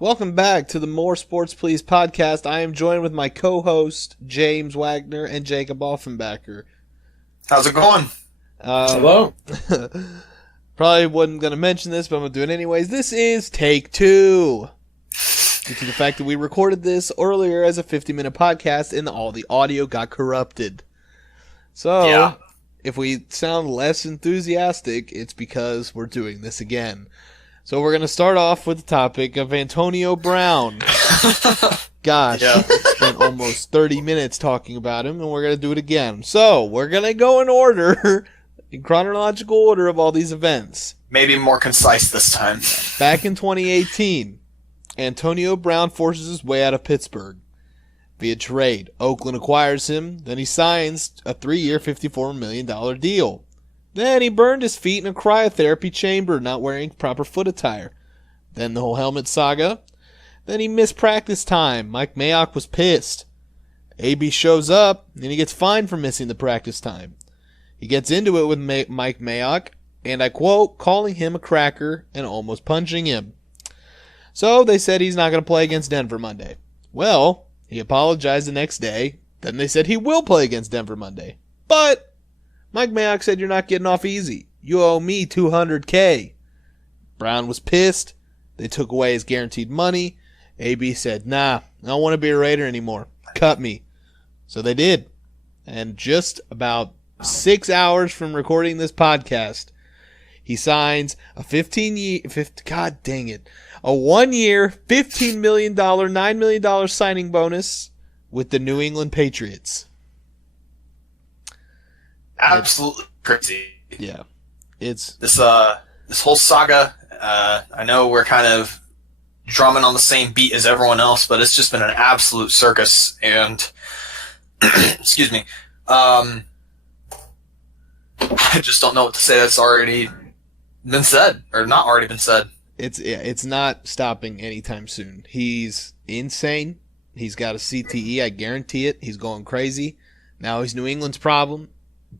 Welcome back to the More Sports Please podcast. I am joined with my co-host, James Wagner and Jacob Offenbacher. How's it going? Hello. Probably wasn't going to mention this, but I'm going to do it anyways. This is take 2. Due to the fact that we recorded this earlier as a 50-minute podcast and all the audio got corrupted. So, If we sound less enthusiastic, it's because we're doing this again. So we're going to start off with the topic of Antonio Brown. Gosh, spent almost 30 minutes talking about him, and we're going to do it again. So we're going to go in order, in chronological order of all these events. Maybe more concise this time. Back in 2018, Antonio Brown forces his way out of Pittsburgh via trade. Oakland acquires him, then he signs a 3-year, $54 million deal. Then he burned his feet in a cryotherapy chamber, not wearing proper foot attire. Then the whole helmet saga. Then he missed practice time. Mike Mayock was pissed. AB shows up, and he gets fined for missing the practice time. He gets into it with Mike Mayock, and I quote, calling him a cracker and almost punching him. So they said he's not going to play against Denver Monday. Well, he apologized the next day. Then they said he will play against Denver Monday. But Mike Mayock said, you're not getting off easy. You owe me $200K. Brown was pissed. They took away his guaranteed money. AB said, nah, I don't want to be a Raider anymore. Cut me. So they did. And just about 6 hours from recording this podcast, he signs a 1-year, $15 million, $9 million signing bonus with the New England Patriots. Absolutely crazy. Yeah. It's this whole saga. I know we're kind of drumming on the same beat as everyone else, but it's just been an absolute circus. And excuse me, I just don't know what to say. That's already been said, or not already been said. It's not stopping anytime soon. He's insane. He's got a CTE. I guarantee it. He's going crazy. Now he's New England's problem.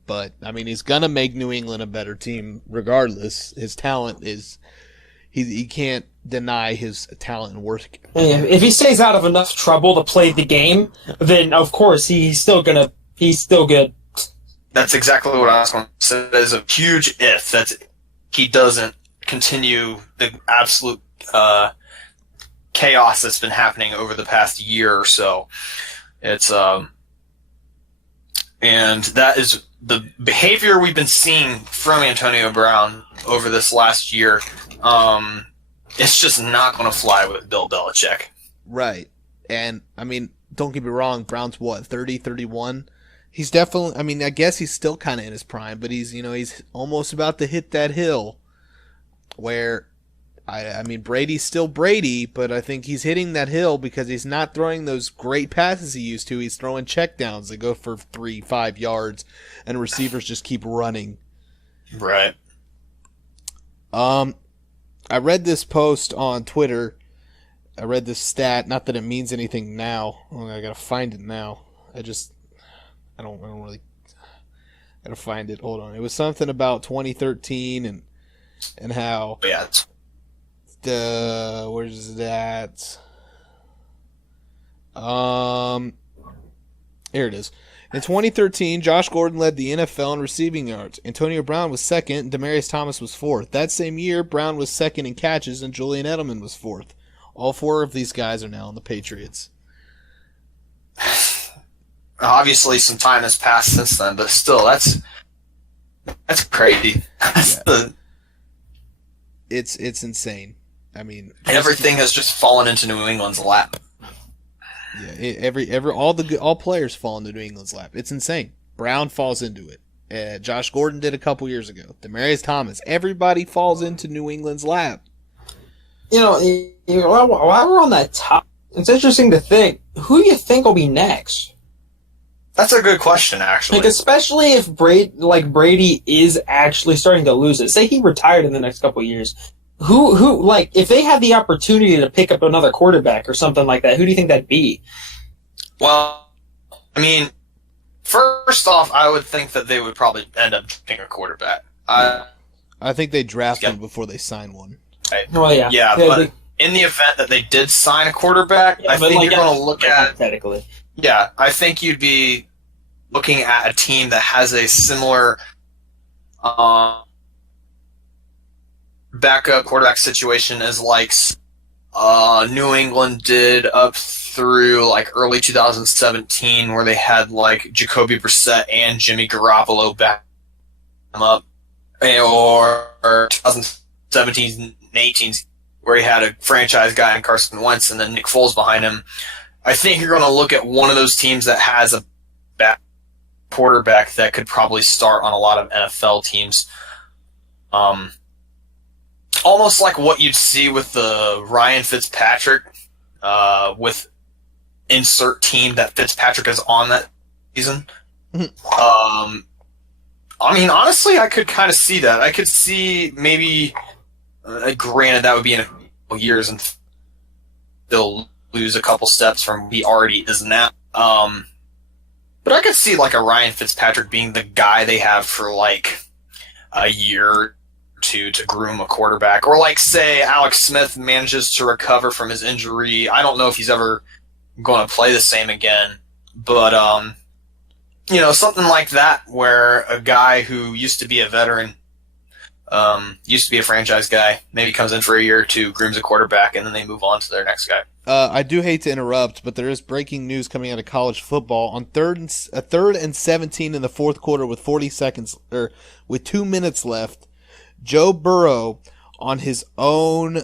But, I mean, he's going to make New England a better team regardless. His talent is – he can't deny his talent and work. If he stays out of enough trouble to play the game, then, of course, he's still good. That's exactly what I was going to say. There's a huge if that he doesn't continue the absolute chaos that's been happening over the past year or so. It's and that is the behavior we've been seeing from Antonio Brown over this last year. It's just not going to fly with Bill Belichick. Right. And, I mean, don't get me wrong, Brown's what, 30, 31? He's definitely, I mean, I guess he's still kind of in his prime, but he's almost about to hit that hill where, I mean, Brady's still Brady, but I think he's hitting that hill because he's not throwing those great passes he used to. He's throwing checkdowns that go for 3-5 yards, and receivers just keep running. Right. I read this post on Twitter. I read this stat. Not that it means anything now. Oh, I gotta find it now. I don't really. Gotta find it. Hold on. It was something about 2013 and how. Yeah. Where's that? Here it is. In 2013, Josh Gordon led the NFL in receiving yards. Antonio Brown was second, and Demaryius Thomas was fourth. That same year, Brown was second in catches, and Julian Edelman was fourth. All four of these guys are now on the Patriots. Obviously, some time has passed since then, but still, that's crazy. It's insane. I mean, everything has just fallen into New England's lap. Yeah, all players fall into New England's lap. It's insane. Brown falls into it. Josh Gordon did a couple years ago. Demaryius Thomas. Everybody falls into New England's lap. While we're on that topic, it's interesting to think, who do you think will be next? That's a good question, actually. Like, especially if Brady is actually starting to lose it. Say he retired in the next couple of years. Who, like, if they had the opportunity to pick up another quarterback or something like that, who do you think that'd be? Well, I mean, first off, I would think that they would probably end up picking a quarterback. I think they draft one before they sign one. Well, yeah. Yeah, but in the event that they did sign a quarterback, I think you're going to look at hypothetically. Yeah, I think you'd be looking at a team that has a similar backup quarterback situation as like New England did up through like early 2017, where they had like Jacoby Brissett and Jimmy Garoppolo back them up, or 2017 and 18, where he had a franchise guy in Carson Wentz and then Nick Foles behind him. I think you're going to look at one of those teams that has a back quarterback that could probably start on a lot of NFL teams. Almost like what you'd see with the Ryan Fitzpatrick, with insert team that Fitzpatrick is on that season. I mean, honestly, I could kind of see that. I could see maybe, granted, that would be in a couple years and they'll lose a couple steps from he already is now. But I could see like a Ryan Fitzpatrick being the guy they have for like a year or two to groom a quarterback. Or like, say, Alex Smith manages to recover from his injury. I don't know if he's ever going to play the same again. But, something like that where a guy who used to be a veteran, used to be a franchise guy, maybe comes in for a year or two, grooms a quarterback, and then they move on to their next guy. I do hate to interrupt, but there is breaking news coming out of college football. On third and 17 in the fourth quarter with 2 minutes left, Joe Burrow on his own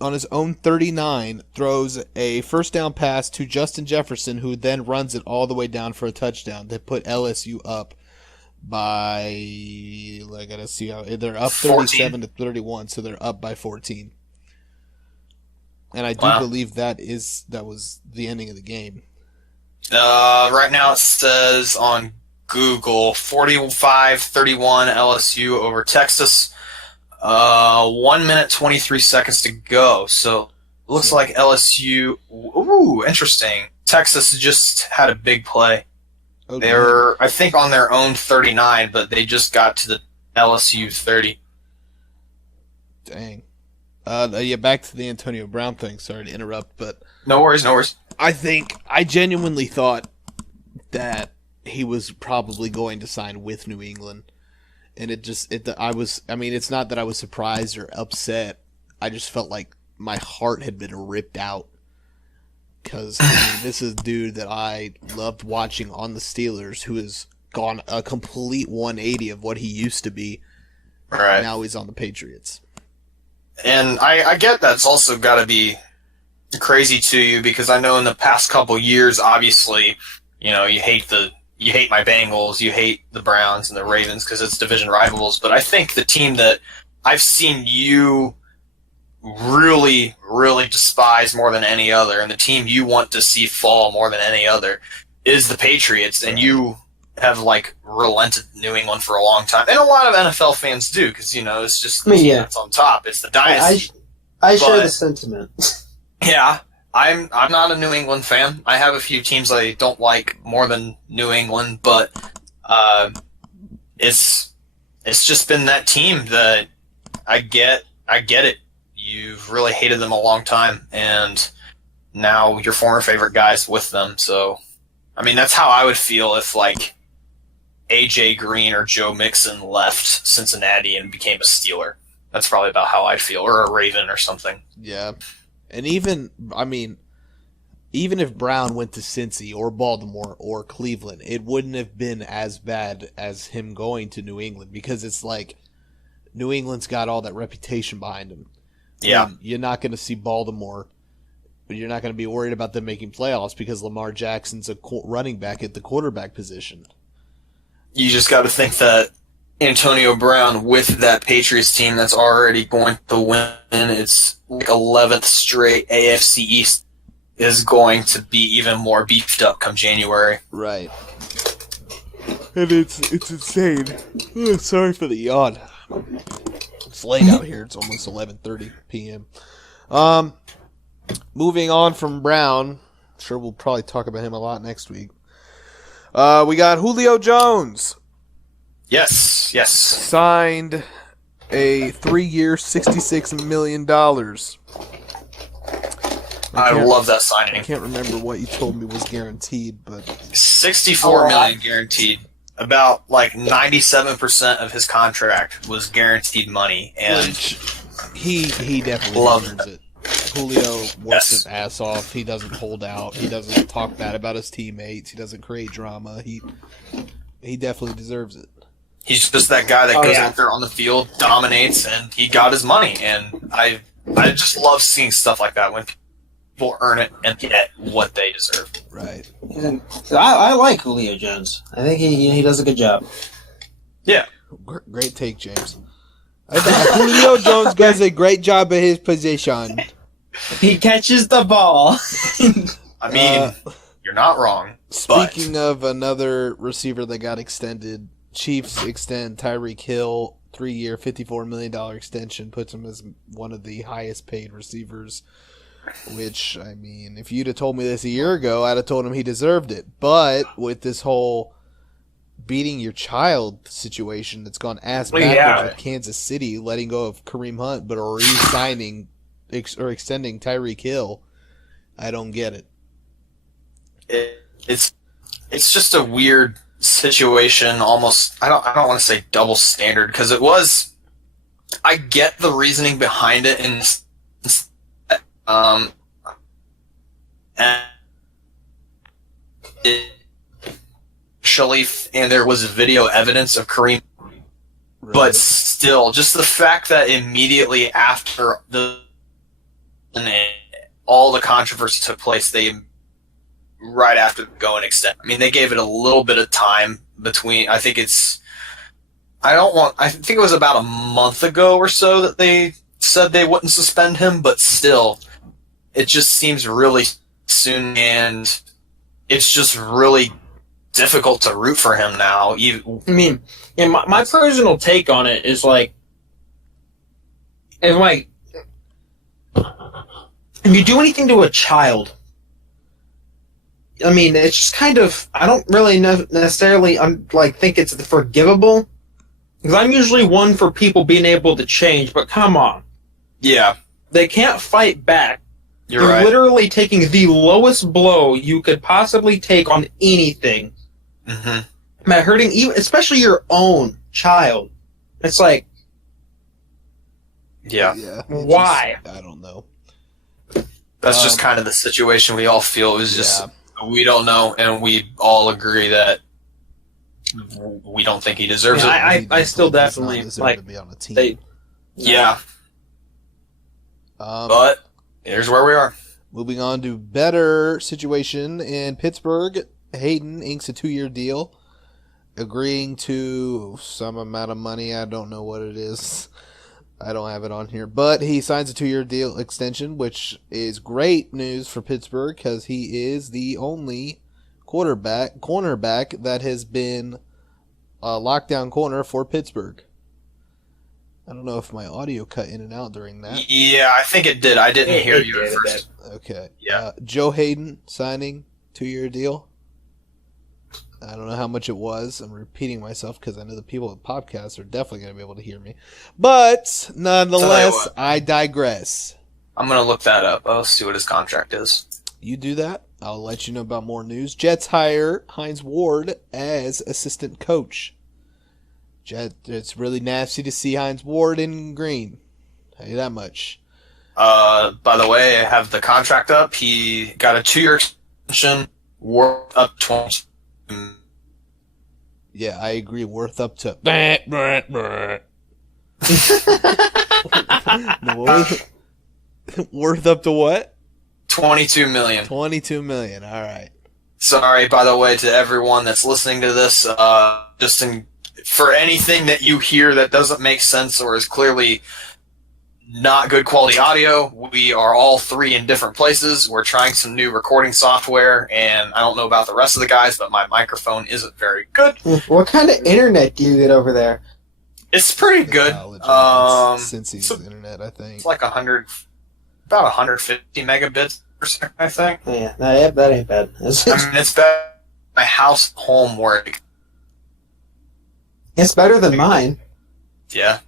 39 throws a first down pass to Justin Jefferson, who then runs it all the way down for a touchdown that put LSU up by, I gotta see how they're up 37-31, so they're up by 14. And I do believe that was the ending of the game. Right now it says on Google 45-31 LSU over Texas. 1 minute 23 seconds to go. So it looks like LSU. Ooh, interesting. Texas just had a big play. Okay. They're, I think, on their own 39, but they just got to the LSU 30. Dang. Back to the Antonio Brown thing. Sorry to interrupt, but No worries. I genuinely thought that he was probably going to sign with New England, and it's not that I was surprised or upset. I just felt like my heart had been ripped out because this is a dude that I loved watching on the Steelers, who has gone a complete 180 of what he used to be. Right. Now he's on the Patriots. And I get that's also got to be crazy to you, because I know in the past couple years, obviously, you hate my Bengals, you hate the Browns and the Ravens because it's division rivals. But I think the team that I've seen you really, really despise more than any other, and the team you want to see fall more than any other, is the Patriots. And you have relented New England for a long time, and a lot of NFL fans do, because it's just the team that's on top. It's the dynasty. I share the sentiment. Yeah, I'm not a New England fan. I have a few teams I don't like more than New England, but it's just been that team that I get it. You've really hated them a long time, and now your former favorite guy's with them. So, I mean, that's how I would feel if AJ Green or Joe Mixon left Cincinnati and became a Steeler. That's probably about how I'd feel, or a Raven or something. Yeah. And even if Brown went to Cincy or Baltimore or Cleveland, it wouldn't have been as bad as him going to New England, because it's like New England's got all that reputation behind him. Yeah. And you're not going to see Baltimore, but you're not going to be worried about them making playoffs because Lamar Jackson's a running back at the quarterback position. You just got to think that Antonio Brown, with that Patriots team that's already going to win its 11th straight AFC East, is going to be even more beefed up come January. Right. And it's insane. Oh, sorry for the yawn. It's late out here. It's almost 11:30 p.m. Moving on from Brown. I'm sure we'll probably talk about him a lot next week. We got Julio Jones. Yes. Signed a 3-year, $66 million. I love that I signing. can't remember what you told me was guaranteed, but 64 million guaranteed. About like 97% of his contract was guaranteed money, and which he definitely Love deserves it. Julio works his ass off. He doesn't hold out. He doesn't talk bad about his teammates. He doesn't create drama. He definitely deserves it. he's just that guy that goes out there on the field, dominates, and he got his money. And I just love seeing stuff like that when people earn it and get what they deserve. Right. And I like Julio Jones. I think he does a good job. Yeah. Great take, James. I think Julio Jones does a great job at his position. He catches the ball. I mean, you're not wrong. Speaking of another receiver that got extended, Chiefs extend Tyreek Hill 3-year, $54 million extension, puts him as one of the highest paid receivers. Which, I mean, if you'd have told me this a year ago, I'd have told him he deserved it. But with this whole beating your child situation that's gone ass backwards with Kansas City, letting go of Kareem Hunt, but re-signing or extending Tyreek Hill, I don't get it. It's just a weird situation. Almost, I don't want to say double standard, because it was. I get the reasoning behind it, and and there was video evidence of Kareem, but still, just the fact that immediately after all the controversy took place, right after go and extend. I mean, they gave it a little bit of time between. I think it was about a month ago or so that they said they wouldn't suspend him, but still, it just seems really soon, and it's just really difficult to root for him now. I mean, my personal take on it is if you do anything to a child, I mean, it's just kind of, I don't really necessarily think it's forgivable, because I'm usually one for people being able to change, but come on. Yeah. They can't fight back. You're right. Literally taking the lowest blow you could possibly take on anything. Mm-hmm. By hurting, especially your own child. It's like... Yeah. Why? I don't know. That's just kind of the situation we all feel. It was just, we don't know, and we all agree that we don't think he deserves it. I still definitely to be on a team. But here's where we are. Moving on to better situation in Pittsburgh. Hayden inks a 2-year deal, agreeing to some amount of money. I don't know what it is. I don't have it on here. But he signs a 2-year deal extension, which is great news for Pittsburgh because he is the only cornerback that has been a lockdown corner for Pittsburgh. I don't know if my audio cut in and out during that. Yeah, I think it did. I didn't hear you at first. Okay. Yeah. Joe Hayden signing 2-year deal. I don't know how much it was. I'm repeating myself because I know the people at podcasts are definitely going to be able to hear me. But nonetheless, I digress. I'm going to look that up. I'll see what his contract is. You do that. I'll let you know about more news. Jets hire Hines Ward as assistant coach. It's really nasty to see Hines Ward in green. Tell you that much. By the way, I have the contract up. He got a 2-year extension, worth up 20. Yeah, I agree. Worth up to. Worth up to what? $22 million. $22 million. All right. Sorry, by the way, to everyone that's listening to this. For anything that you hear that doesn't make sense or is clearly not good quality audio, we are all 3 in different places. We're trying some new recording software, and I don't know about the rest of the guys, but my microphone isn't very good. What kind of internet do you get over there? It's pretty good. Cincy's internet, I think. It's like about 150 megabits per second, I think. Yeah, that ain't bad. I mean, it's better than my house home work. It's better than mine. Yeah.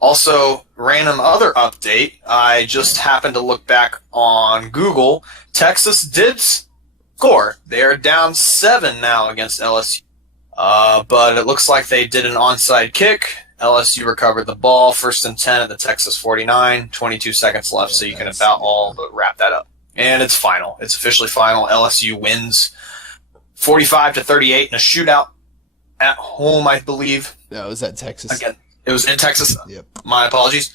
Also, random other update. I just happened to look back on Google. Texas did score. They are down 7 now against LSU. But it looks like they did an onside kick. LSU recovered the ball. 1st and 10 at the Texas 49. 22 seconds left, so you can about all but wrap that up. And it's final. It's officially final. LSU wins 45-38 in a shootout at home, I believe. No, it was at Texas. Again, it was in Texas. Yep. My apologies.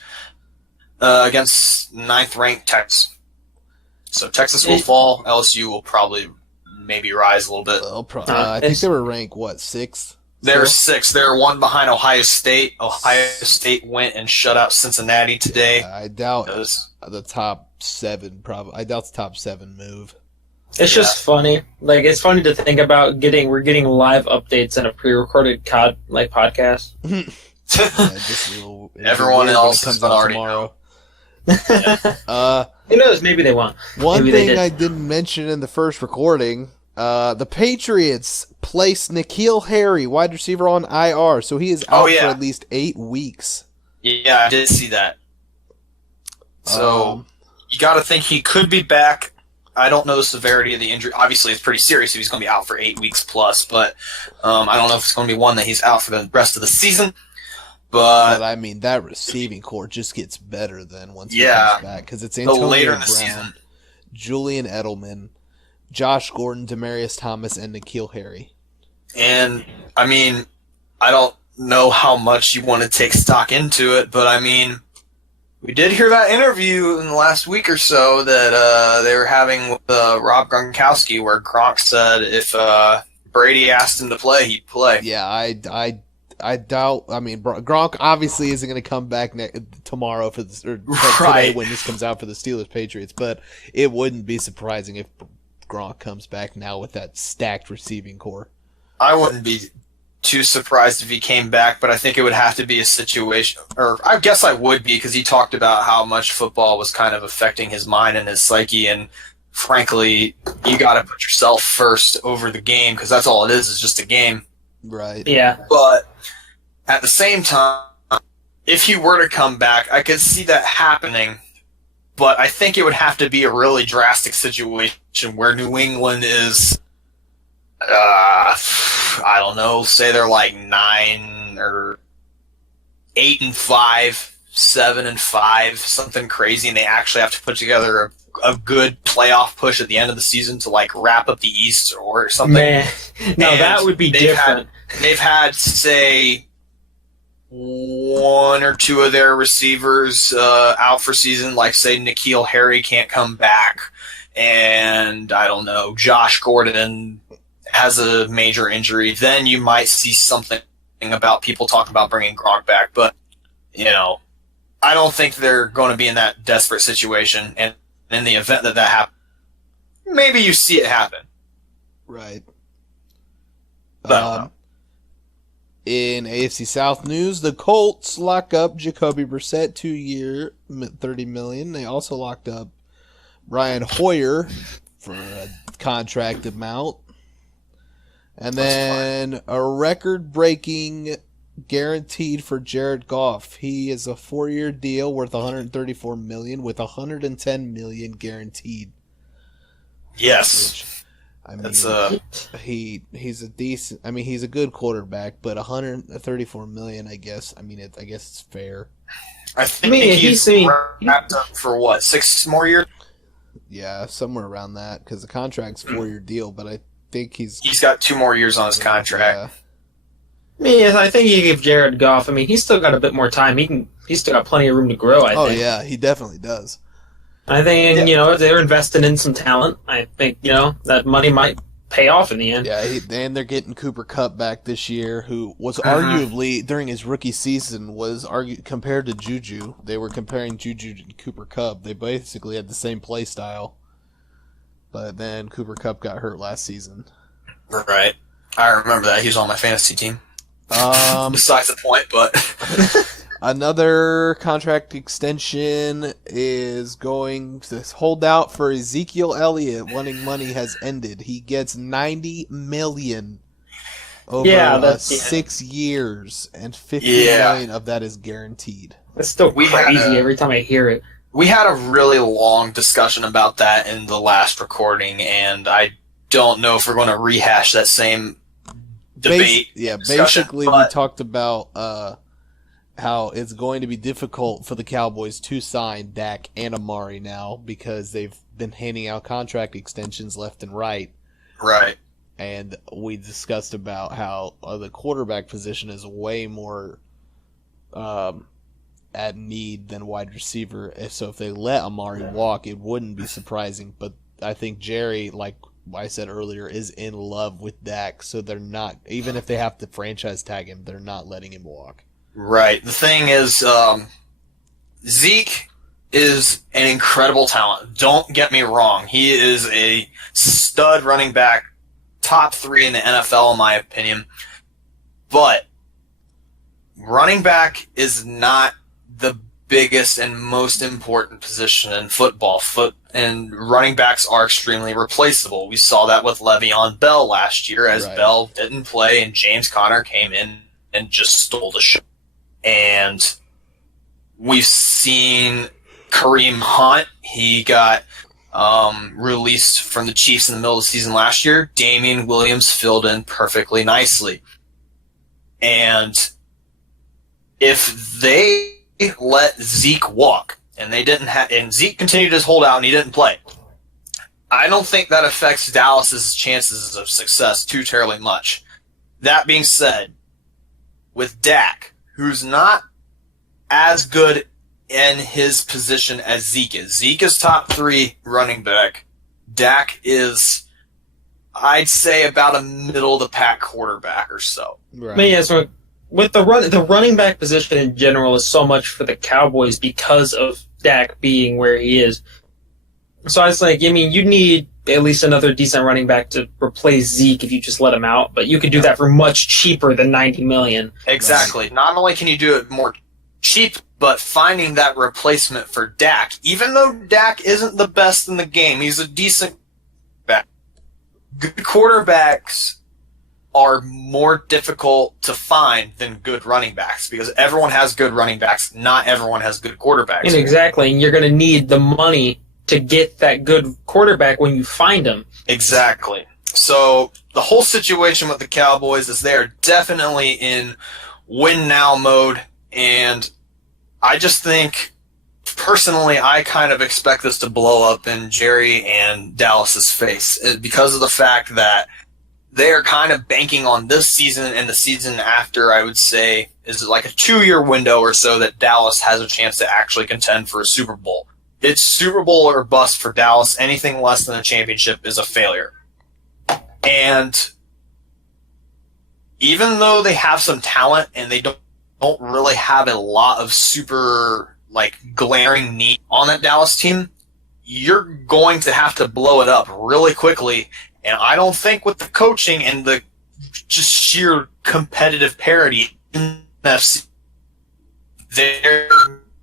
Against 9th-ranked Texas. So Texas will fall. LSU will probably maybe rise a little bit. Well, I think they were ranked, 6th? They're 6th. They're 1 behind Ohio State. Ohio State went and shut out Cincinnati today. I doubt the top 7. Probably, I doubt the top 7 move. It's just funny. Like, it's funny to think about we're getting live updates in a pre-recorded podcast. Everyone else comes out already tomorrow. Who knows? Maybe they won't. One thing I didn't mention in the first recording, the Patriots placed N'Keal Harry, wide receiver, on IR, so he is out for at least 8 weeks. Yeah, I did see that. So you got to think he could be back. I don't know the severity of the injury. Obviously, it's pretty serious if he's going to be out for 8 weeks plus, but I don't know if it's going to be one that he's out for the rest of the season. But I mean, that receiving core just gets better then once he comes back, because it's Antonio later in the Brown, season. Julian Edelman, Josh Gordon, Demaryius Thomas, and N'Keal Harry. And, I mean, I don't know how much you want to take stock into it, but, I mean, we did hear that interview in the last week or so that they were having with Rob Gronkowski, where Gronk said if Brady asked him to play, he'd play. Yeah, I doubt. I mean, Gronk obviously isn't going to come back tomorrow for this, or today when this comes out for the Steelers Patriots. But it wouldn't be surprising if Gronk comes back now with that stacked receiving core. I wouldn't be too surprised if he came back, but I think it would have to be a situation, or I guess I would be, because he talked about how much football was kind of affecting his mind and his psyche, and frankly, you got to put yourself first over the game, because that's all it is just a game. Right. Yeah. But at the same time, if he were to come back, I could see that happening, but I think it would have to be a really drastic situation where New England is, I don't know, say they're like 9 or 8-5, 7-5, something crazy, and they actually have to put together a good playoff push at the end of the season to like wrap up the East or something. Man, no, And that would be different. They've had, say, 1 or 2 of their receivers out for season, like say N'Keal Harry can't come back, and I don't know, Josh Gordon has a major injury. Then you might see something about people talking about bringing Gronk back, but you know, I don't think they're going to be in that desperate situation. And in the event that happens, maybe you see it happen. Right. But in AFC South news, the Colts lock up Jacoby Brissett, 2-year, $30 million. They also locked up Brian Hoyer for a contract amount. And then a record-breaking guaranteed for Jared Goff. He is a 4-year deal worth $134 million with $110 million guaranteed. Yes. Which, I mean, That's he's a decent. I mean, he's a good quarterback, but $134 million. I guess. I mean, I guess it's fair. I think he's wrapped up for what, 6 more years? Yeah, somewhere around that, because the contract's 4-year deal, but I think he's got 2 more years on his contract. Yeah. I mean, I think you give Jared Goff. I mean, he's still got a bit more time. He's still got plenty of room to grow. I think. Oh yeah, he definitely does. I think, you know, they're investing in some talent. I think, you know, that money might pay off in the end. Yeah, and they're getting Cooper Kupp back this year, who was arguably during his rookie season compared to Juju. They were comparing Juju to Cooper Kupp. They basically had the same play style, but then Cooper Kupp got hurt last season. Right. I remember that. He was on my fantasy team. Besides the point, but another contract extension is going to hold out for Ezekiel Elliott. Wanting money has ended. He gets $90 million over Yeah, that's 6 years, and 50 Yeah. million of that is guaranteed. It's still We had crazy a- every time I hear it. We had a really long discussion about that in the last recording, and I don't know if we're going to rehash that same debate. discussion, Basically, we but- talked about how it's going to be difficult for the Cowboys to sign Dak and Amari now because they've been handing out contract extensions left and right. Right. And we discussed about how the quarterback position is way more at need than wide receiver. So if they let Amari walk, it wouldn't be surprising. But I think Jerry, like I said earlier, is in love with Dak. So they're not, even if they have to franchise tag him, they're not letting him walk. Right. The thing is, Zeke is an incredible talent. Don't get me wrong. He is a stud running back, top 3 in the NFL, in my opinion. But running back is not the biggest and most important position in football. And running backs are extremely replaceable. We saw that with Le'Veon Bell last year, as Right. Bell didn't play and James Conner came in and just stole the show. And we've seen Kareem Hunt. He got released from the Chiefs in the middle of the season last year. Damian Williams filled in perfectly nicely. And if they let Zeke walk, and they didn't have, and Zeke continued his holdout and he didn't play, I don't think that affects Dallas's chances of success too terribly much. That being said, with Dak, who's not as good in his position as Zeke is. Zeke is top 3 running back. Dak is, I'd say, about a middle-of-the-pack quarterback or so. Right. But yeah, so with the running back position in general is so much for the Cowboys because of Dak being where he is. So I was like, I mean, you need at least another decent running back to replace Zeke if you just let him out, but you could do that for much cheaper than $90 million. Exactly. Not only can you do it more cheap, but finding that replacement for Dak. Even though Dak isn't the best in the game, he's a decent back. Good quarterbacks are more difficult to find than good running backs because everyone has good running backs. Not everyone has good quarterbacks. And exactly, and you're going to need the money to get that good quarterback when you find him. Exactly. So the whole situation with the Cowboys is they're definitely in win now mode, and I just think personally I kind of expect this to blow up in Jerry and Dallas's face because of the fact that they are kind of banking on this season and the season after. I would say is like a 2-year window or so that Dallas has a chance to actually contend for a Super Bowl. It's Super Bowl or bust for Dallas. Anything less than a championship is a failure. And even though they have some talent and they don't really have a lot of super glaring need on that Dallas team, you're going to have to blow it up really quickly. And I don't think with the coaching and the just sheer competitive parity in the NFC, they're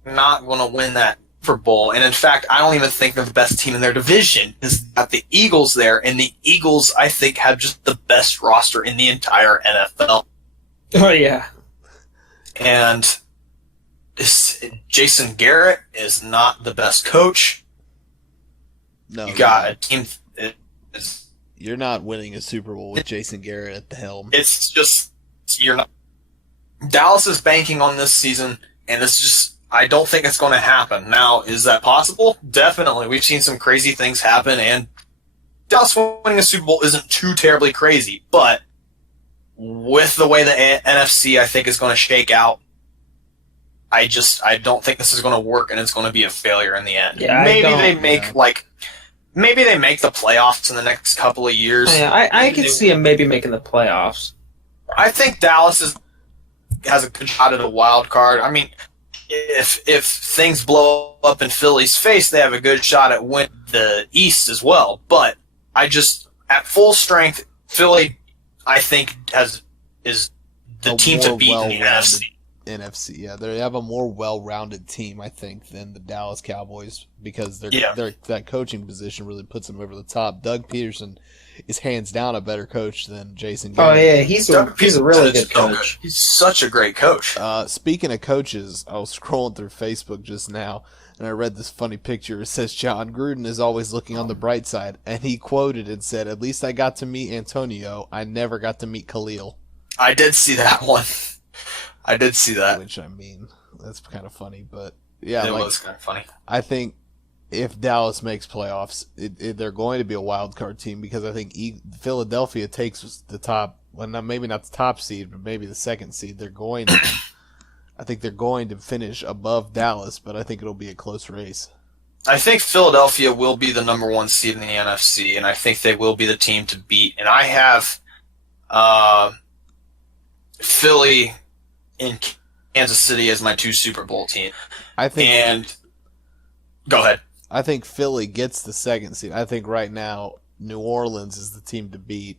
not going to win that Super Bowl. And in fact, I don't even think they're the best team in their division. It's got the Eagles there, and the Eagles, I think, have just the best roster in the entire NFL. Oh, yeah. And Jason Garrett is not the best coach. No, You got a team. you're not winning a Super Bowl with Jason Garrett at the helm. It's just you're not. Dallas is banking on this season, and it's just I don't think it's going to happen. Now, is that possible? Definitely. We've seen some crazy things happen, and Dallas winning a Super Bowl isn't too terribly crazy. But with the way the NFC I think is going to shake out, I don't think this is going to work, and it's going to be a failure in the end. Yeah, maybe they yeah. make maybe they make the playoffs in the next couple of years. Yeah, I could see him maybe making the playoffs. I think Dallas has a good shot at a wild card. I mean, if things blow up in Philly's face, they have a good shot at winning the East as well. But at full strength, Philly, I think is the A team to more beat in the well-rounded- NFC. NFC. Yeah, they have a more well-rounded team, I think, than the Dallas Cowboys because that coaching position really puts them over the top. Doug Peterson is hands down a better coach than Jason Garrett. Oh yeah, he's a really good coach. He's such a great coach. Speaking of coaches, I was scrolling through Facebook just now, and I read this funny picture. It says John Gruden is always looking on the bright side, and he quoted and said, "At least I got to meet Antonio. I never got to meet Khalil." I did see that one. I did see that. Which, I mean, that's kind of funny, but yeah, it was kind of funny. I think if Dallas makes playoffs, they're going to be a wild card team because I think Philadelphia takes the top, well, maybe not the top seed, but maybe the second seed. I think they're going to finish above Dallas, but I think it'll be a close race. I think Philadelphia will be the number one seed in the NFC, and I think they will be the team to beat. And I have Philly and Kansas City as my 2 Super Bowl team. Go ahead. I think Philly gets the second seed. I think right now New Orleans is the team to beat.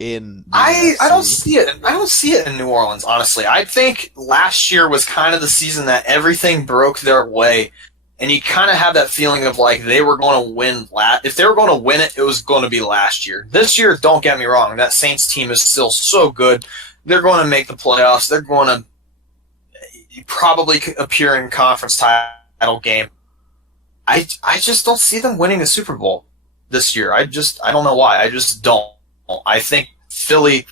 I don't see it. I don't see it in New Orleans, honestly. I think last year was kind of the season that everything broke their way, and you kind of have that feeling of like they were going to win. If they were going to win it, it was going to be last year. This year, don't get me wrong, that Saints team is still so good. They're going to make the playoffs. They're going to probably appear in conference title game. I just don't see them winning the Super Bowl this year. I don't know why. I just don't. I think Philly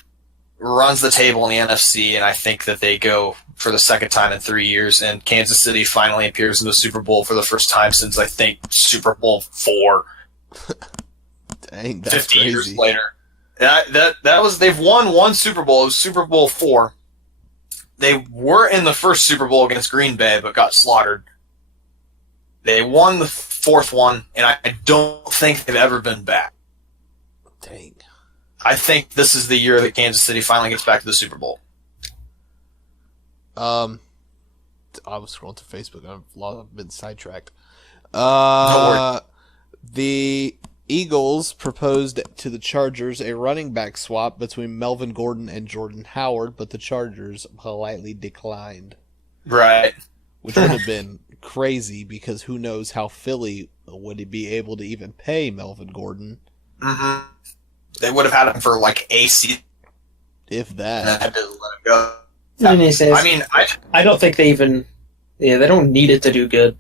runs the table in the NFC, and I think that they go for the second time in 3 years, and Kansas City finally appears in the Super Bowl for the first time since, I think, Super Bowl 4. Dang, that's 50 crazy. years later. They've won one Super Bowl. It was Super Bowl 4. They were in the first Super Bowl against Green Bay, but got slaughtered. They won the 4th one, and I don't think they've ever been back. Dang. I think this is the year that Kansas City finally gets back to the Super Bowl. I was scrolling through Facebook. I've been sidetracked. The Eagles proposed to the Chargers a running back swap between Melvin Gordon and Jordan Howard, but the Chargers politely declined. Right. Which would have been crazy because who knows how Philly would be able to even pay Melvin Gordon. Mm-hmm. They would have had him for like a season. If that. And then had to let him go. I don't think they even... Yeah, they don't need it to do good.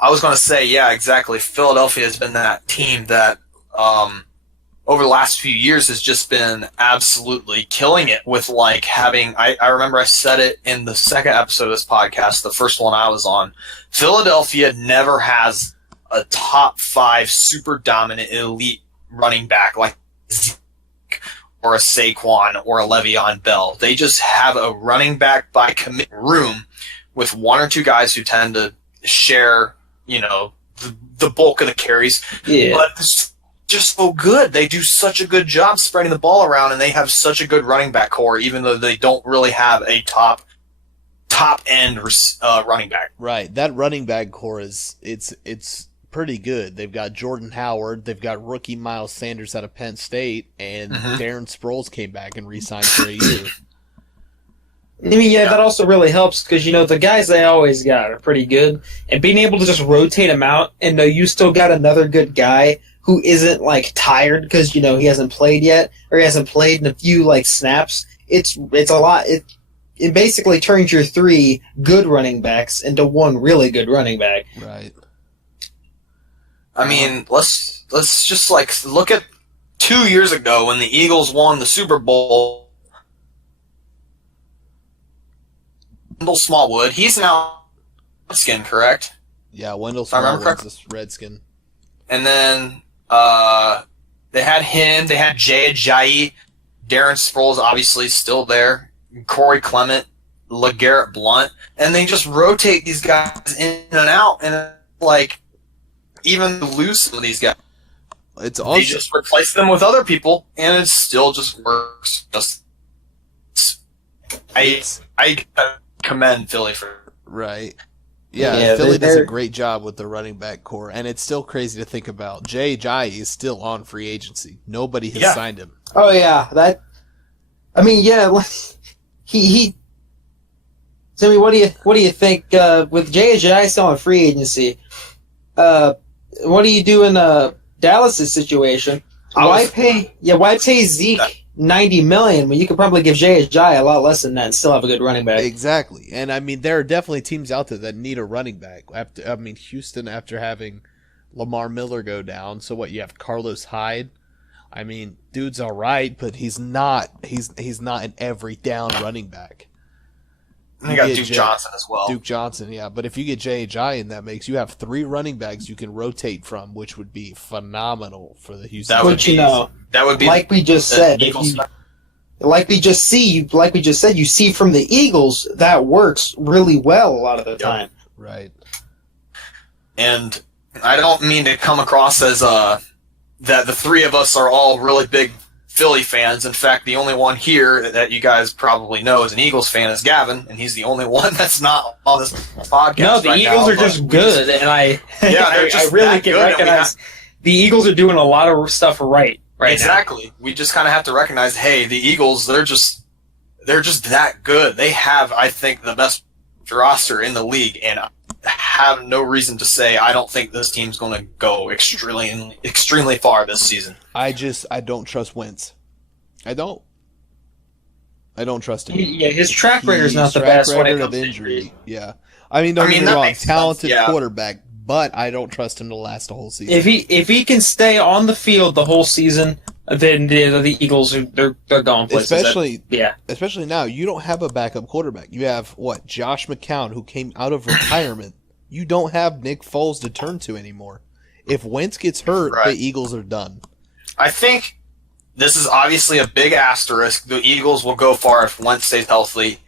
I was going to say, yeah, exactly. Philadelphia has been that team that over the last few years has just been absolutely killing it with like having... I remember I said it in the second episode of this podcast, the first one I was on. Philadelphia never has a top 5 super dominant elite running back like Zeke or a Saquon or a Le'Veon Bell. They just have a running back by commit room with 1 or 2 guys who tend to share, the bulk of the carries. Yeah. But it's just so good. They do such a good job spreading the ball around, and they have such a good running back core, even though they don't really have a top end running back. Right. That running back core it's pretty good. They've got Jordan Howard. They've got rookie Miles Sanders out of Penn State, and Darren Sproles came back and re-signed for a year. I mean, yeah, that also really helps because, the guys they always got are pretty good. And being able to just rotate them out and know you still got another good guy who isn't, tired because, he hasn't played yet or he hasn't played in a few, snaps, it's a lot. It basically turns your 3 good running backs into 1 really good running back. Right. I mean, let's just look at 2 years ago when the Eagles won the Super Bowl. Wendell Smallwood, he's now Redskin, correct? Yeah, Wendell Smallwood's this Redskin. And then they had him, they had Jay Ajayi, Darren Sproles obviously still there, Corey Clement, LeGarrette Blount, and they just rotate these guys in and out, and even lose some of these guys. It's also, they just replace them with other people, and it still just works. I commend Philly for right. Yeah, Philly does a great job with the running back core, and it's still crazy to think about. Jay Ajayi is still on free agency. Nobody has signed him. Oh yeah, he Sammy, what do you think with J.J. still on free agency? What do you do in Dallas's situation? Why pay Zeke $90 million when you could probably give J.J. a lot less than that and still have a good running back? Exactly. And I mean, there are definitely teams out there that need a running back. Houston, after having Lamar Miller go down, so what, you have Carlos Hyde? I mean, dude's all right, but he's not an every down running back. You got Duke Johnson as well. Duke Johnson, yeah. But if you get J.J. in, that makes you have 3 running backs you can rotate from, which would be phenomenal for the Houston. That would be like we just said. Like we just said, you see from the Eagles that works really well a lot of the time. Right. And I don't mean to come across as that the three of us are all really big Philly fans. In fact, the only one here that you guys probably know is an Eagles fan is Gavin, and he's the only one that's not on this podcast. No, the Eagles are just good, and I really can recognize the Eagles are doing a lot of stuff right exactly. now. We just kind of have to recognize, hey, the Eagles, they're just that good. They have, I think, the best roster in the league, and I have no reason to say I don't think this team's going to go extremely far this season. I don't trust Wentz. I don't trust him. Yeah, his track record is not the best when it comes to injury. Yeah, I mean, don't get me wrong, talented quarterback, but I don't trust him to last a whole season. If he can stay on the field the whole season, then the Eagles they're going places. Especially now, you don't have a backup quarterback. You have Josh McCown, who came out of retirement. You don't have Nick Foles to turn to anymore. If Wentz gets hurt, the Eagles are done. I think this is obviously a big asterisk. The Eagles will go far if Wentz stays healthy.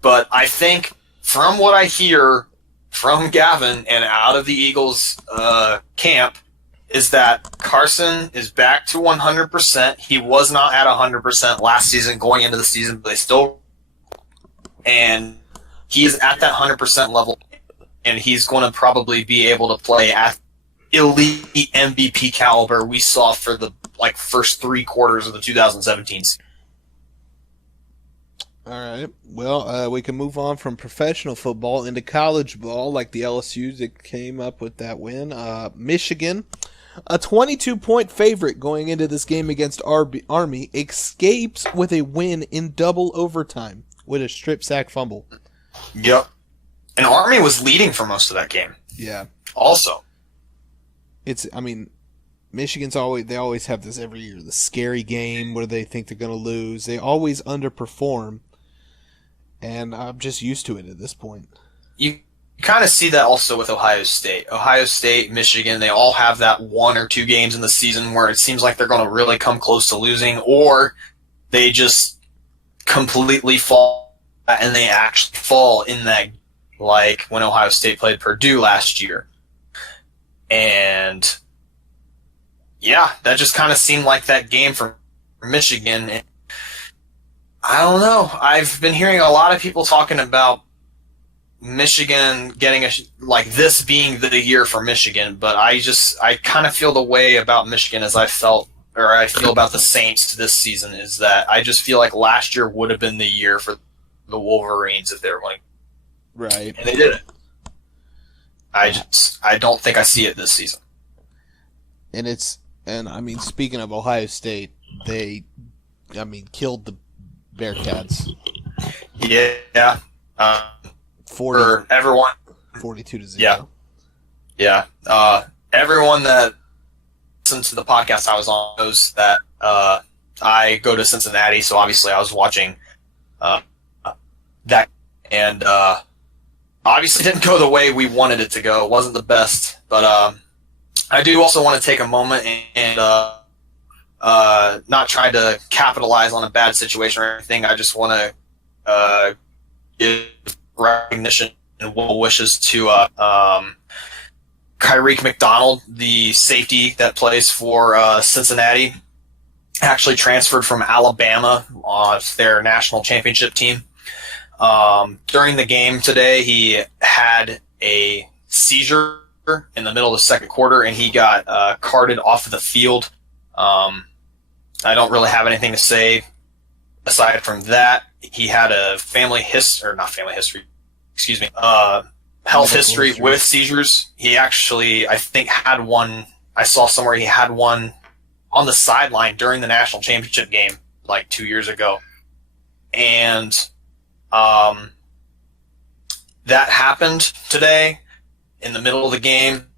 But I think from what I hear from Gavin and out of the Eagles camp is that Carson is back to 100%. He was not at 100% last season going into the season, but and he's at that 100% level, and he's going to probably be able to play at elite MVP caliber we saw for the first 3 quarters of the 2017 season. All right. Well, we can move on from professional football into college ball, like the LSUs that came up with that win. Michigan, a 22-point favorite going into this game against Army, escapes with a win in double overtime with a strip sack fumble. Yep. And Army was leading for most of that game. Yeah. Also. Michigan's always have this every year, the scary game where they think they're going to lose. They always underperform, and I'm just used to it at this point. You kind of see that also with Ohio State. Ohio State, Michigan, they all have that 1 or 2 games in the season where it seems like they're going to really come close to losing, or they just completely fall, and they actually fall in that, like when Ohio State played Purdue last year. And yeah, that just kind of seemed like that game for Michigan. And I don't know. I've been hearing a lot of people talking about Michigan getting this being the year for Michigan, but I kind of feel the way about Michigan as I feel about the Saints this season, is that I just feel like last year would have been the year for the Wolverines if they were going. Right. And they did it. I don't think I see it this season. And speaking of Ohio State, they killed the Bearcats. Yeah. For everyone. 42-0. Yeah. Everyone that listened to the podcast I was on knows that I go to Cincinnati, so obviously I was watching that, and obviously didn't go the way we wanted it to go. It wasn't the best, but I do also want to take a moment and not try to capitalize on a bad situation or anything. I just want to give recognition and well wishes to Kyreek McDonald, the safety that plays for Cincinnati. Actually transferred from Alabama, their national championship team. During the game today, he had a seizure in the middle of the second quarter, and he got carted off of the field. I don't really have anything to say aside from that. He had a excuse me, Medical health history history. with seizures. He actually, I think, had one. I saw somewhere he had one on the sideline during the national championship game like 2 years ago, and that happened today in the middle of the game.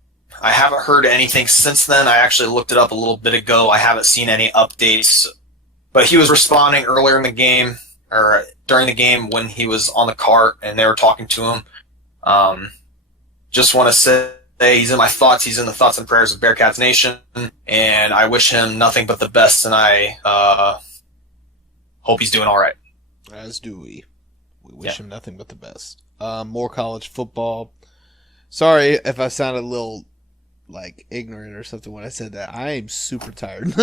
I haven't heard anything since then. I actually looked it up a little bit ago. I haven't seen any updates, but he was responding earlier in the game or during the game when he was on the cart and they were talking to him. Just want to say he's in my thoughts. He's in the thoughts and prayers of Bearcats Nation, and I wish him nothing but the best, and I hope he's doing all right. As do we. We wish him nothing but the best. More college football. Sorry if I sounded a little like ignorant or something when I said that. I am super tired.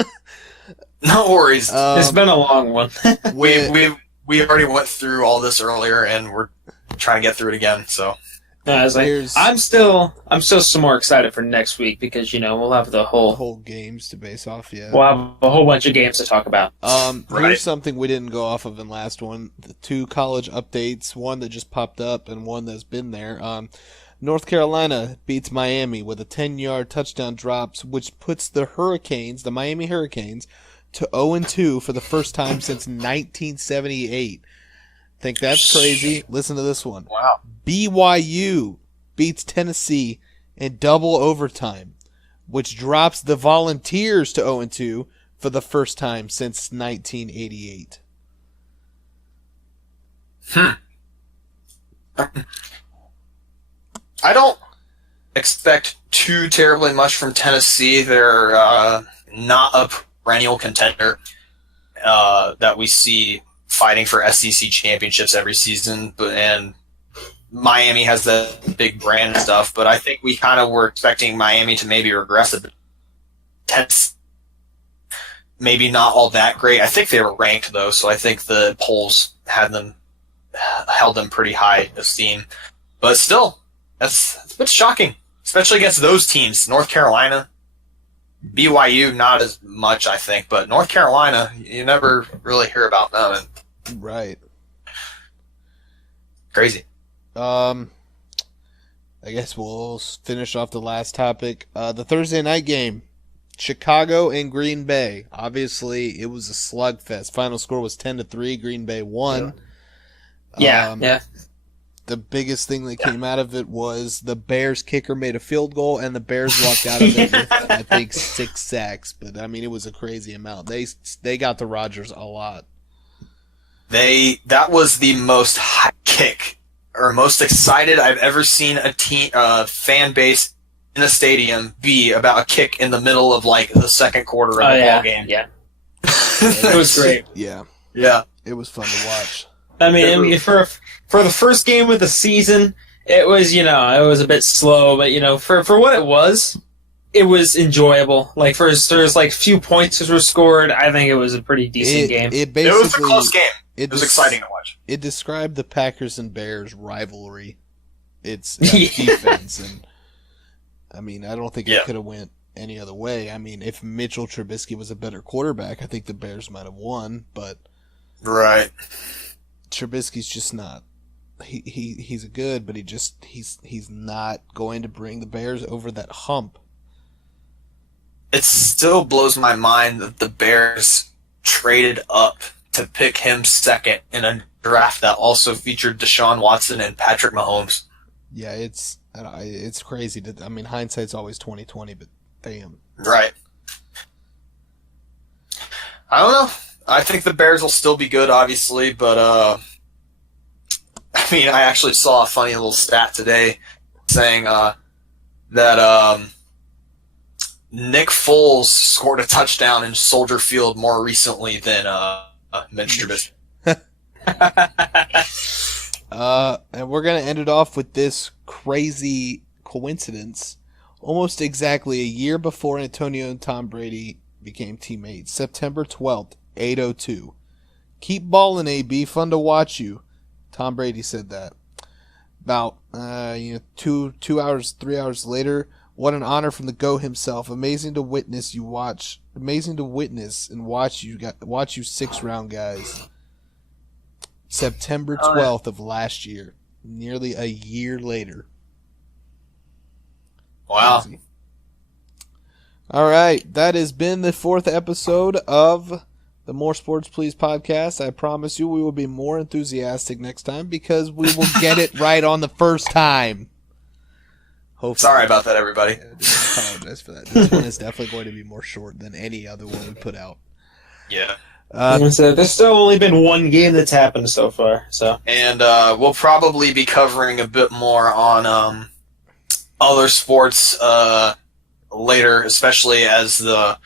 No worries. It's been a long one. We already went through all this earlier, and we're trying to get through it again. So I was like, I'm still some more excited for next week because we'll have the whole games to base off. Yeah, we'll have a whole bunch of games to talk about. Right. Here's something we didn't go off of in last one: the 2 college updates, one that just popped up and one that's been there. North Carolina beats Miami with a 10-yard touchdown drops, which puts the Miami Hurricanes, to 0-2 for the first time since 1978. Think that's crazy? Listen to this one. wow. BYU beats Tennessee in double overtime, which drops the Volunteers to 0-2 for the first time since 1988. I don't expect too terribly much from Tennessee. They're not a perennial contender that we see fighting for SEC championships every season, and Miami has the big brand stuff. But I think we kind of were expecting Miami to maybe regress a bit. Tennessee, maybe not all that great. I think they were ranked though, so I think the polls held them pretty high esteem. But still, it's a bit shocking, especially against those teams. North Carolina, BYU, not as much, I think, but North Carolina, you never really hear about them. Right. Crazy. I guess we'll finish off the last topic. The Thursday night game, Chicago and Green Bay. Obviously, it was a slugfest. Final score was 10-3. Green Bay won. Yeah. The biggest thing that came out of it was the Bears kicker made a field goal, and the Bears walked out of it with, I think, 6 sacks. But, I mean, it was a crazy amount. They got the Rodgers a lot. That was the most high kick or most excited I've ever seen a fan base in a stadium be about a kick in the middle of like the second quarter of the ball game. Yeah, it was great. Yeah, it was fun to watch. I mean, for the first game of the season, it was a bit slow, but for what it was enjoyable. Like there's like few points were scored. I think it was a pretty decent game. It was a close game. It was exciting to watch. It described the Packers and Bears rivalry. It's defense, and I mean, I don't think it could have went any other way. I mean, if Mitchell Trubisky was a better quarterback, I think the Bears might have won. But right, Trubisky's just not. He's good, but he's not going to bring the Bears over that hump. It still blows my mind that the Bears traded up to pick him second in a draft that also featured Deshaun Watson and Patrick Mahomes. Yeah, it's crazy. I mean, hindsight's always 20/20, but damn. Right. I don't know. I think the Bears will still be good, obviously, but I mean, I actually saw a funny little stat today saying that Nick Foles scored a touchdown in Soldier Field more recently than Mitch Trubisky. And we're going to end it off with this crazy coincidence. Almost exactly a year before Antonio and Tom Brady became teammates, September 12th, 8:02. Keep ballin', AB. Fun to watch you. Tom Brady said that. About 3 hours later, what an honor from the GOAT himself. Amazing to witness and watch you 6-round guys. September 12th of last year. nearly a year later. Wow. Crazy. All right, that has been the 4th episode of the More Sports Please podcast. I promise you we will be more enthusiastic next time because we will get it right on the first time. Hopefully. Sorry about that, everybody. Yeah, I apologize for that. This one is definitely going to be more short than any other one we put out. Yeah. So there's still only been one game that's happened so far. So, And we'll probably be covering a bit more on other sports later, especially as the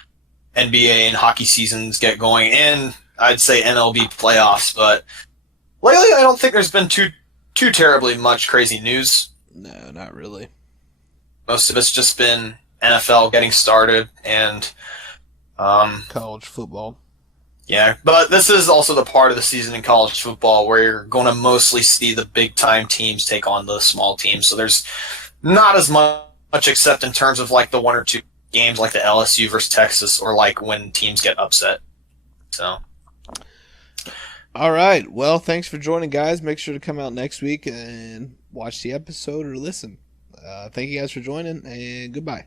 NBA and hockey seasons get going, and I'd say MLB playoffs. But lately, I don't think there's been too terribly much crazy news. No, not really. Most of it's just been NFL getting started, and College football. yeah. But this is also the part of the season in college football where you're going to mostly see the big time teams take on the small teams. So there's not as much except in terms of like the 1 or 2 games like the LSU versus Texas, or like when teams get upset. So, All right. Well, thanks for joining, guys. Make sure to come out next week and watch the episode or listen. Thank you guys for joining, and goodbye.